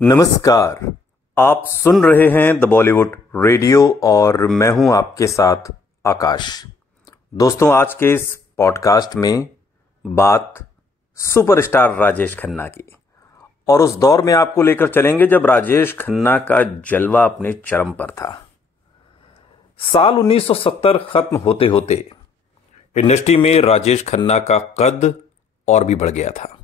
नमस्कार। आप सुन रहे हैं द बॉलीवुड रेडियो और मैं हूं आपके साथ आकाश। दोस्तों, आज के इस पॉडकास्ट में बात सुपरस्टार राजेश खन्ना की और उस दौर में आपको लेकर चलेंगे जब राजेश खन्ना का जलवा अपने चरम पर था। साल 1970 खत्म होते होते इंडस्ट्री में राजेश खन्ना का कद और भी बढ़ गया था।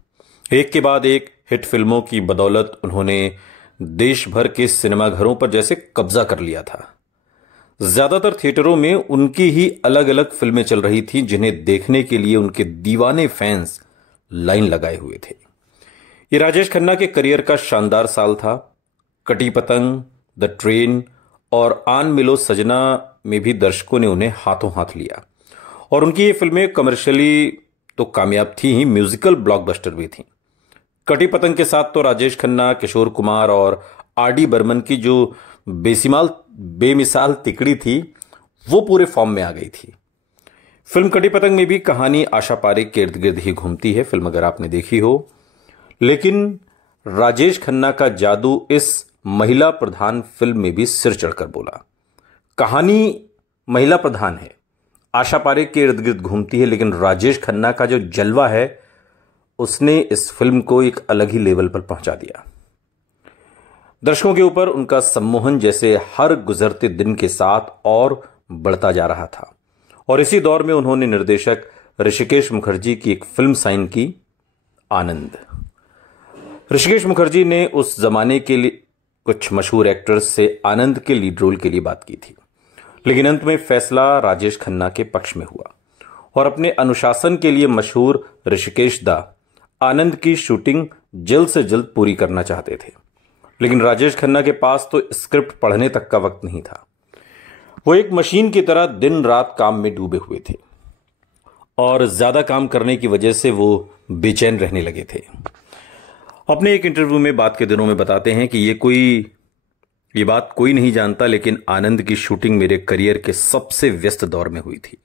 एक के बाद एक हिट फिल्मों की बदौलत उन्होंने देश भर के सिनेमाघरों पर जैसे कब्जा कर लिया था। ज्यादातर थिएटरों में उनकी ही अलग अलग फिल्में चल रही थी, जिन्हें देखने के लिए उनके दीवाने फैंस लाइन लगाए हुए थे। ये राजेश खन्ना के करियर का शानदार साल था। कटी पतंग, द ट्रेन और आन मिलो सजना में भी दर्शकों ने उन्हें हाथों हाथ लिया और उनकी ये फिल्में कमर्शियली तो कामयाब थी ही, म्यूजिकल ब्लॉकबस्टर भी थी। कटी पतंग के साथ तो राजेश खन्ना, किशोर कुमार और आर.डी. बर्मन की जो बेमिसाल तिकड़ी थी वो पूरे फॉर्म में आ गई थी। फिल्म कटी पतंग में भी कहानी आशा पारेख के इर्द गिर्द ही घूमती है, फिल्म अगर आपने देखी हो। लेकिन राजेश खन्ना का जादू इस महिला प्रधान फिल्म में भी सिर चढ़कर बोला। कहानी महिला प्रधान है, आशा पारेख के इर्द गिर्द घूमती है, लेकिन राजेश खन्ना का जो जलवा है उसने इस फिल्म को एक अलग ही लेवल पर पहुंचा दिया। दर्शकों के ऊपर उनका सम्मोहन जैसे हर गुजरते दिन के साथ और बढ़ता जा रहा था और इसी दौर में उन्होंने निर्देशक ऋषिकेश मुखर्जी की एक फिल्म साइन की, आनंद। ऋषिकेश मुखर्जी ने उस जमाने के लिए कुछ मशहूर एक्टर्स से आनंद के लीड रोल के लिए बात की थी, लेकिन अंत में फैसला राजेश खन्ना के पक्ष में हुआ और अपने अनुशासन के लिए मशहूर ऋषिकेश दा आनंद की शूटिंग जल्द से जल्द पूरी करना चाहते थे। लेकिन राजेश खन्ना के पास तो स्क्रिप्ट पढ़ने तक का वक्त नहीं था। वो एक मशीन की तरह दिन रात काम में डूबे हुए थे और ज्यादा काम करने की वजह से वो बेचैन रहने लगे थे। अपने एक इंटरव्यू में बात के दिनों में बताते हैं कि ये बात कोई नहीं जानता, लेकिन आनंद की शूटिंग मेरे करियर के सबसे व्यस्त दौर में हुई थी।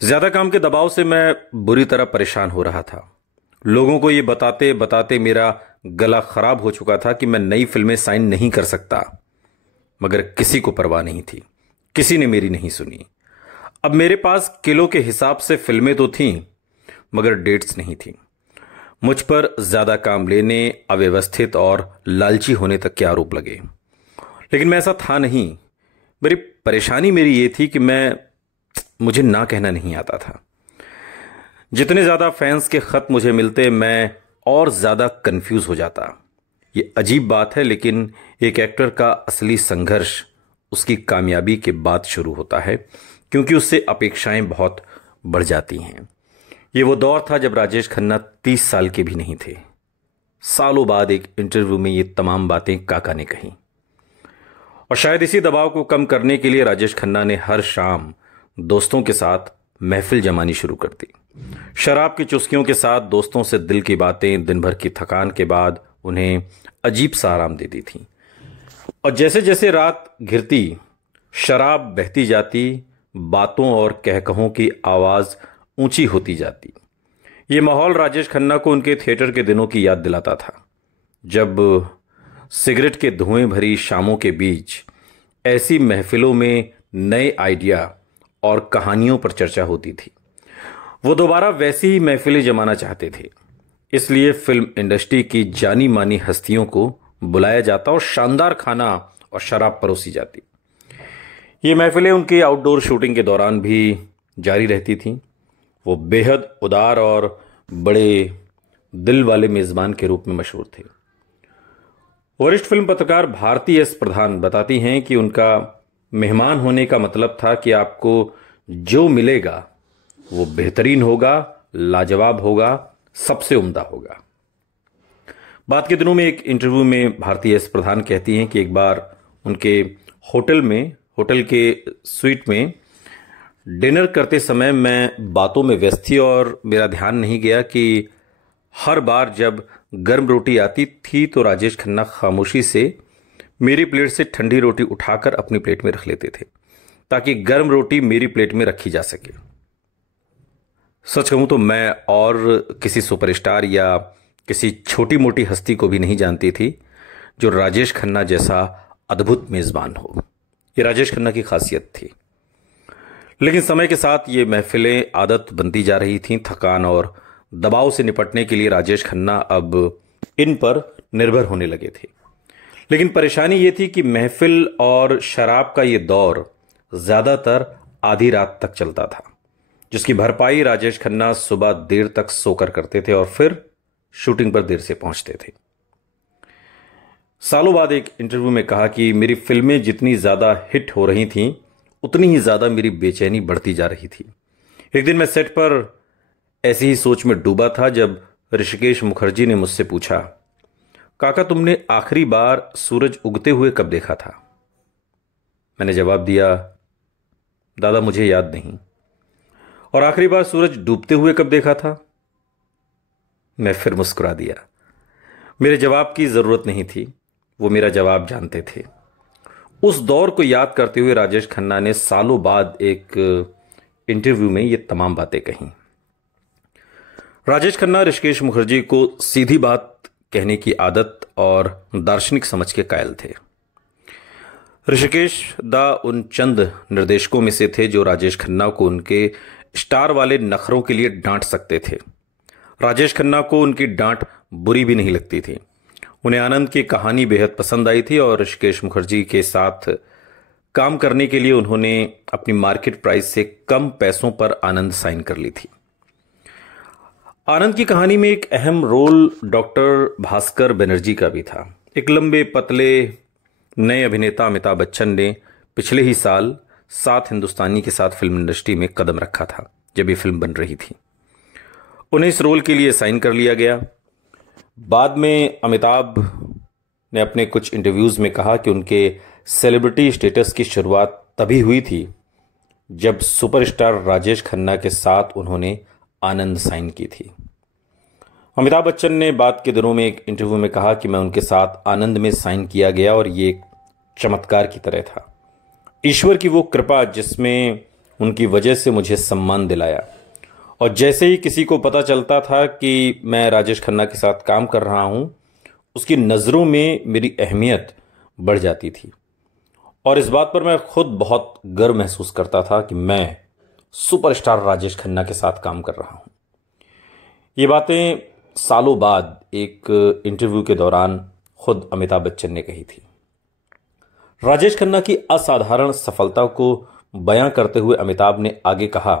ज्यादा काम के दबाव से मैं बुरी तरह परेशान हो रहा था। लोगों को ये बताते बताते मेरा गला खराब हो चुका था कि मैं नई फिल्में साइन नहीं कर सकता, मगर किसी को परवाह नहीं थी, किसी ने मेरी नहीं सुनी। अब मेरे पास किलो के हिसाब से फिल्में तो थीं, मगर डेट्स नहीं थी। मुझ पर ज्यादा काम लेने, अव्यवस्थित और लालची होने तक के आरोप लगे, लेकिन मैं ऐसा था नहीं। मेरी परेशानी ये थी कि मुझे ना कहना नहीं आता था। जितने ज्यादा फैंस के खत मुझे मिलते, मैं और ज्यादा कंफ्यूज हो जाता। ये अजीब बात है, लेकिन एक एक्टर का असली संघर्ष उसकी कामयाबी के बाद शुरू होता है, क्योंकि उससे अपेक्षाएं बहुत बढ़ जाती हैं। ये वो दौर था जब राजेश खन्ना 30 साल के भी नहीं थे। सालों बाद एक इंटरव्यू में ये तमाम बातें काका ने कही और शायद इसी दबाव को कम करने के लिए राजेश खन्ना ने हर शाम दोस्तों के साथ महफिल जमानी शुरू कर दी। शराब की चुस्कियों के साथ दोस्तों से दिल की बातें दिन भर की थकान के बाद उन्हें अजीब सा आराम दे दी थी। और जैसे जैसे रात घिरती, शराब बहती जाती, बातों और कहकहों की आवाज ऊंची होती जाती। ये माहौल राजेश खन्ना को उनके थिएटर के दिनों की याद दिलाता था, जब सिगरेट के धुएं भरी शामों के बीच ऐसी महफिलों में नए आइडिया और कहानियों पर चर्चा होती थी। वो दोबारा वैसी ही महफिलें जमाना चाहते थे, इसलिए फिल्म इंडस्ट्री की जानी मानी हस्तियों को बुलाया जाता और शानदार खाना और शराब परोसी जाती। ये महफिलें उनकी आउटडोर शूटिंग के दौरान भी जारी रहती थीं। वो बेहद उदार और बड़े दिल वाले मेजबान के रूप में मशहूर थे। वरिष्ठ फिल्म पत्रकार भारती एस प्रधान बताती हैं कि उनका मेहमान होने का मतलब था कि आपको जो मिलेगा वो बेहतरीन होगा, लाजवाब होगा, सबसे उम्दा होगा। बात के दिनों में एक इंटरव्यू में भारती एस प्रधान कहती हैं कि एक बार उनके होटल के स्वीट में डिनर करते समय मैं बातों में व्यस्त थी और मेरा ध्यान नहीं गया कि हर बार जब गर्म रोटी आती थी तो राजेश खन्ना खामोशी से मेरी प्लेट से ठंडी रोटी उठाकर अपनी प्लेट में रख लेते थे, ताकि गर्म रोटी मेरी प्लेट में रखी जा सके। सच कहूं तो मैं और किसी सुपरस्टार या किसी छोटी मोटी हस्ती को भी नहीं जानती थी, जो राजेश खन्ना जैसा अद्भुत मेजबान हो। ये राजेश खन्ना की खासियत थी। लेकिन समय के साथ ये महफिलें आदत बनती जा रही थीं। थकान और दबाव से निपटने के लिए राजेश खन्ना अब इन पर निर्भर होने लगे थे। लेकिन परेशानी ये थी कि महफिल और शराब का ये दौर ज्यादातर आधी रात तक चलता था, जिसकी भरपाई राजेश खन्ना सुबह देर तक सोकर करते थे और फिर शूटिंग पर देर से पहुंचते थे। सालों बाद एक इंटरव्यू में कहा कि मेरी फिल्में जितनी ज्यादा हिट हो रही थीं, उतनी ही ज्यादा मेरी बेचैनी बढ़ती जा रही थी। एक दिन मैं सेट पर ऐसी ही सोच में डूबा था जब ऋषिकेश मुखर्जी ने मुझसे पूछा, काका तुमने आखिरी बार सूरज उगते हुए कब देखा था? मैंने जवाब दिया, दादा मुझे याद नहीं। और आखिरी बार सूरज डूबते हुए कब देखा था? मैं फिर मुस्कुरा दिया। मेरे जवाब की जरूरत नहीं थी, वो मेरा जवाब जानते थे। उस दौर को याद करते हुए राजेश खन्ना ने सालों बाद एक इंटरव्यू में ये तमाम बातें कही। राजेश खन्ना ऋषिकेश मुखर्जी को सीधी बात कहने की आदत और दार्शनिक समझ के कायल थे। ऋषिकेश दा उन चंद निर्देशकों में से थे जो राजेश खन्ना को उनके स्टार वाले नखरों के लिए डांट सकते थे। राजेश खन्ना को उनकी डांट बुरी भी नहीं लगती थी। उन्हें आनंद की कहानी बेहद पसंद आई थी और ऋषिकेश मुखर्जी के साथ काम करने के लिए उन्होंने अपनी मार्केट प्राइस से कम पैसों पर आनंद साइन कर ली थी। आनंद की कहानी में एक अहम रोल डॉक्टर भास्कर बनर्जी का भी था। एक लंबे पतले नए अभिनेता अमिताभ बच्चन ने पिछले ही साल 7 हिंदुस्तानी के साथ फिल्म इंडस्ट्री में कदम रखा था जब ये फिल्म बन रही थी। उन्हें इस रोल के लिए साइन कर लिया गया। बाद में अमिताभ ने अपने कुछ इंटरव्यूज में कहा कि उनके सेलिब्रिटी स्टेटस की शुरुआत तभी हुई थी जब सुपरस्टार राजेश खन्ना के साथ उन्होंने आनंद साइन की थी। अमिताभ बच्चन ने बाद के दिनों में एक इंटरव्यू में कहा कि मैं उनके साथ आनंद में साइन किया गया और ये एक चमत्कार की तरह था, ईश्वर की वो कृपा जिसमें उनकी वजह से मुझे सम्मान दिलाया। और जैसे ही किसी को पता चलता था कि मैं राजेश खन्ना के साथ काम कर रहा हूं, उसकी नज़रों में मेरी अहमियत बढ़ जाती थी और इस बात पर मैं खुद बहुत गर्व महसूस करता था कि मैं सुपरस्टार राजेश खन्ना के साथ काम कर रहा हूं। ये बातें सालों बाद एक इंटरव्यू के दौरान खुद अमिताभ बच्चन ने कही थी। राजेश खन्ना की असाधारण सफलता को बयां करते हुए अमिताभ ने आगे कहा,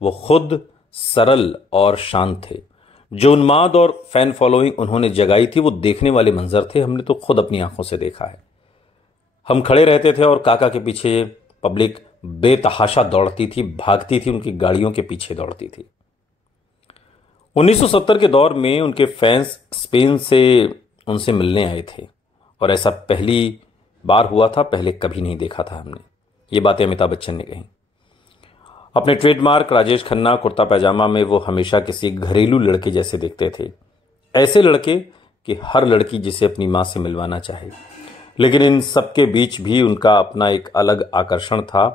वो खुद सरल और शांत थे। जो उन्माद और फैन फॉलोइंग उन्होंने जगाई थी वो देखने वाले मंजर थे, हमने तो खुद अपनी आंखों से देखा है। हम खड़े रहते थे और काका के पीछे पब्लिक बेतहाशा दौड़ती थी, भागती थी, उनकी गाड़ियों के पीछे दौड़ती थी। 1970 के दौर में उनके फैंस स्पेन से उनसे मिलने आए थे और ऐसा पहली बार हुआ था, पहले कभी नहीं देखा था हमने। ये बातें अमिताभ बच्चन ने कही। अपने ट्रेडमार्क राजेश खन्ना कुर्ता पैजामा में वो हमेशा किसी घरेलू लड़के जैसे दिखते थे, ऐसे लड़के कि हर लड़की जिसे अपनी मां से मिलवाना चाहे। लेकिन इन सबके बीच भी उनका अपना एक अलग आकर्षण था।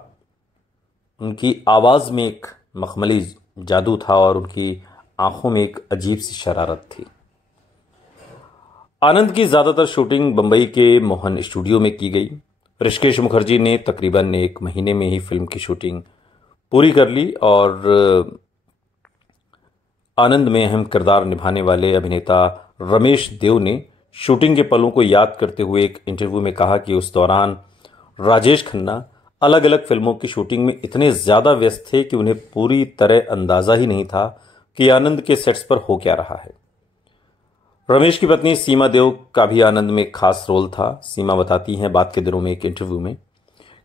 उनकी आवाज में एक मखमली जादू था और उनकी आंखों में एक अजीब सी शरारत थी। आनंद की ज्यादातर शूटिंग बंबई के मोहन स्टूडियो में की गई। ऋषिकेश मुखर्जी ने तकरीबन 1 महीने में ही फिल्म की शूटिंग पूरी कर ली और आनंद में अहम किरदार निभाने वाले अभिनेता रमेश देव ने शूटिंग के पलों को याद करते हुए एक इंटरव्यू में कहा कि उस दौरान राजेश खन्ना अलग अलग फिल्मों की शूटिंग में इतने ज्यादा व्यस्त थे कि उन्हें पूरी तरह अंदाजा ही नहीं था कि आनंद के सेट्स पर हो क्या रहा है। रमेश की पत्नी सीमा देव का भी आनंद में एक खास रोल था। सीमा बताती हैं बाद के दिनों में एक इंटरव्यू में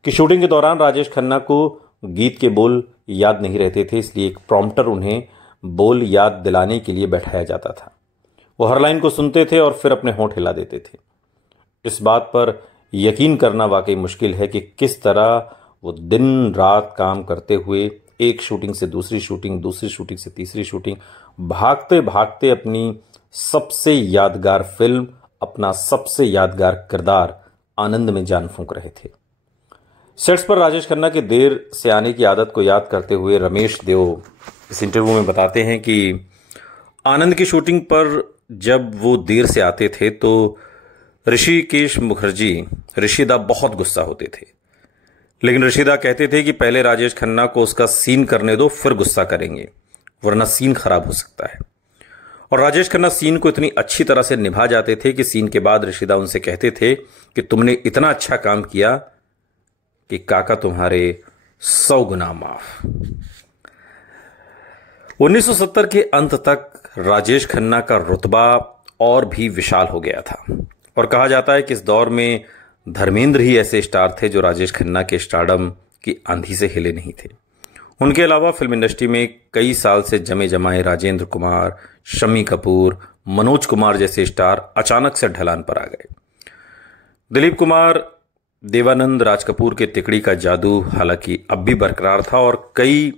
कि शूटिंग के दौरान राजेश खन्ना को गीत के बोल याद नहीं रहते थे, इसलिए एक प्रॉम्प्टर उन्हें बोल याद दिलाने के लिए बैठाया जाता था। वो हर लाइन को सुनते थे और फिर अपने होंठ हिला देते थे। इस बात पर यकीन करना वाकई मुश्किल है कि किस तरह वो दिन रात काम करते हुए एक शूटिंग से दूसरी शूटिंग, दूसरी शूटिंग से तीसरी शूटिंग, भागते भागते अपनी सबसे यादगार फिल्म, अपना सबसे यादगार किरदार आनंद में जान फूंक रहे थे। सेट्स पर राजेश खन्ना के देर से आने की आदत को याद करते हुए रमेश देव इस इंटरव्यू में बताते हैं कि आनंद की शूटिंग पर जब वो देर से आते थे तो ऋषिकेश मुखर्जी ऋषिदा बहुत गुस्सा होते थे, लेकिन ऋषिदा कहते थे कि पहले राजेश खन्ना को उसका सीन करने दो, फिर गुस्सा करेंगे, वरना सीन खराब हो सकता है। और राजेश खन्ना सीन को इतनी अच्छी तरह से निभा जाते थे कि सीन के बाद ऋषिदा उनसे कहते थे कि तुमने इतना अच्छा काम किया कि काका तुम्हारे 100 गुना माफ। 1970 के अंत तक राजेश खन्ना का रुतबा और भी विशाल हो गया था, और कहा जाता है कि इस दौर में धर्मेंद्र ही ऐसे स्टार थे जो राजेश खन्ना के स्टारडम की आंधी से हिले नहीं थे। उनके अलावा फिल्म इंडस्ट्री में कई साल से जमे जमाए राजेंद्र कुमार, शम्मी कपूर, मनोज कुमार जैसे स्टार अचानक से ढलान पर आ गए। दिलीप कुमार, देवानंद, राज कपूर के तिकड़ी का जादू हालांकि अब भी बरकरार था, और कई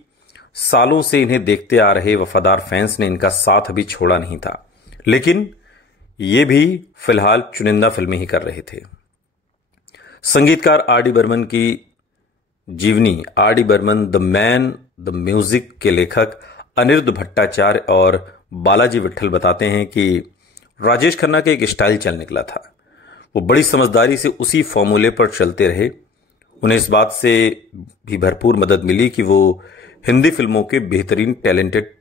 सालों से इन्हें देखते आ रहे वफादार फैंस ने इनका साथ भी छोड़ा नहीं था। लेकिन ये भी फिलहाल चुनिंदा फिल्में ही कर रहे थे। संगीतकार आर डी बर्मन की जीवनी, R D Burman the man the music के लेखक अनिरुद्ध भट्टाचार्य और बालाजी विट्ठल बताते हैं कि राजेश खन्ना के एक स्टाइल चल निकला था। वो बड़ी समझदारी से उसी फॉर्मूले पर चलते रहे। उन्हें इस बात से भी भरपूर मदद मिली कि वो हिंदी फिल्मों के बेहतरीन टैलेंटेड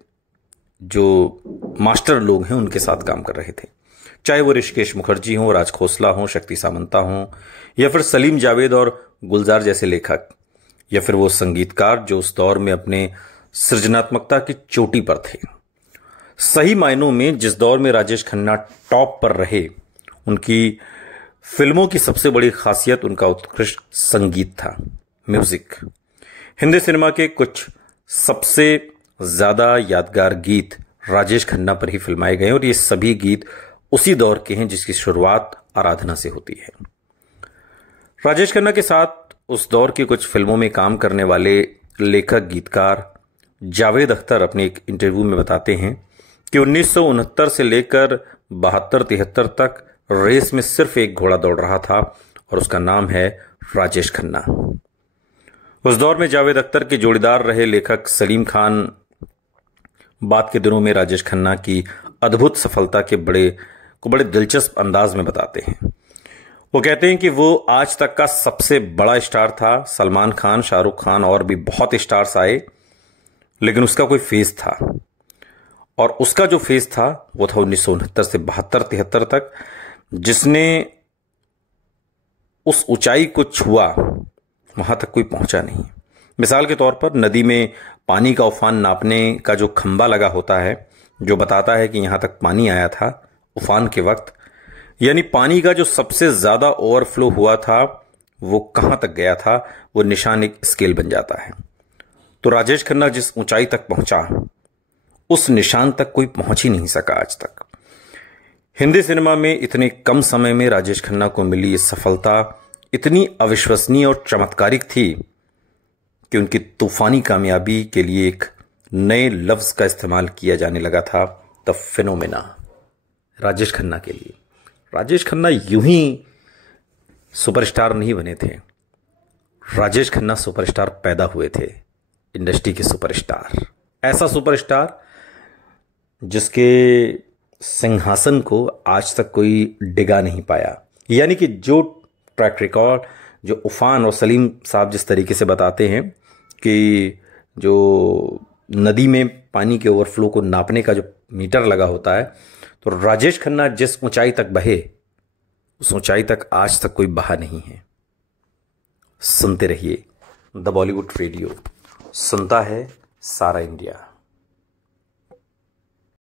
जो मास्टर लोग हैं उनके साथ काम कर रहे थे, चाहे वो ऋषिकेश मुखर्जी हों, राज खोसला हों, शक्ति सामंता हों, या फिर सलीम जावेद और गुलजार जैसे लेखक, या फिर वो संगीतकार जो उस दौर में अपने सृजनात्मकता की चोटी पर थे। सही मायनों में जिस दौर में राजेश खन्ना टॉप पर रहे, उनकी फिल्मों की सबसे बड़ी खासियत उनका उत्कृष्ट संगीत था, म्यूजिक। हिंदी सिनेमा के कुछ सबसे ज्यादा यादगार गीत राजेश खन्ना पर ही फिल्माए गए, और ये सभी गीत उसी दौर के हैं जिसकी शुरुआत आराधना से होती है। राजेश खन्ना के साथ उस दौर की कुछ फिल्मों में काम करने वाले लेखक गीतकार जावेद अख्तर अपने एक इंटरव्यू में बताते हैं कि 1969 से लेकर 72-73 तक रेस में सिर्फ एक घोड़ा दौड़ रहा था, और उसका नाम है राजेश खन्ना। उस दौर में जावेद अख्तर के जोड़ीदार रहे लेखक सलीम खान बाद के दिनों में राजेश खन्ना की अद्भुत सफलता के बड़े दिलचस्प अंदाज में बताते हैं। वो कहते हैं कि वो आज तक का सबसे बड़ा स्टार था। सलमान खान, शाहरुख खान और भी बहुत स्टार्स आए, लेकिन उसका कोई फेज था, और उसका जो फेज था वो था 1969 से 72-73 तक, जिसने उस ऊंचाई को छुआ वहां तक कोई पहुंचा नहीं। मिसाल के तौर पर नदी में पानी का उफान नापने का जो खंबा लगा होता है, जो बताता है कि यहां तक पानी आया था उफान के वक्त, यानी पानी का जो सबसे ज्यादा ओवरफ्लो हुआ था वो कहां तक गया था, वो निशान एक स्केल बन जाता है। तो राजेश खन्ना जिस ऊंचाई तक पहुंचा, उस निशान तक कोई पहुंच ही नहीं सका आज तक। हिंदी सिनेमा में इतने कम समय में राजेश खन्ना को मिली ये सफलता इतनी अविश्वसनीय और चमत्कारिक थी कि उनकी तूफानी कामयाबी के लिए एक नए लफ्ज का इस्तेमाल किया जाने लगा था, द फिनोमेना, राजेश खन्ना के लिए। राजेश खन्ना यूं ही सुपरस्टार नहीं बने थे, राजेश खन्ना सुपरस्टार पैदा हुए थे, इंडस्ट्री के सुपरस्टार। ऐसा सुपरस्टार जिसके सिंहासन को आज तक कोई डिगा नहीं पाया। यानी कि जो ट्रैक रिकॉर्ड, जो उफान, और सलीम साहब जिस तरीके से बताते हैं कि जो नदी में पानी के ओवरफ्लो को नापने का जो मीटर लगा होता है, तो राजेश खन्ना जिस ऊंचाई तक बहे, उस ऊंचाई तक आज तक कोई बहा नहीं है। सुनते रहिए द बॉलीवुड रेडियो, सुनता है सारा इंडिया।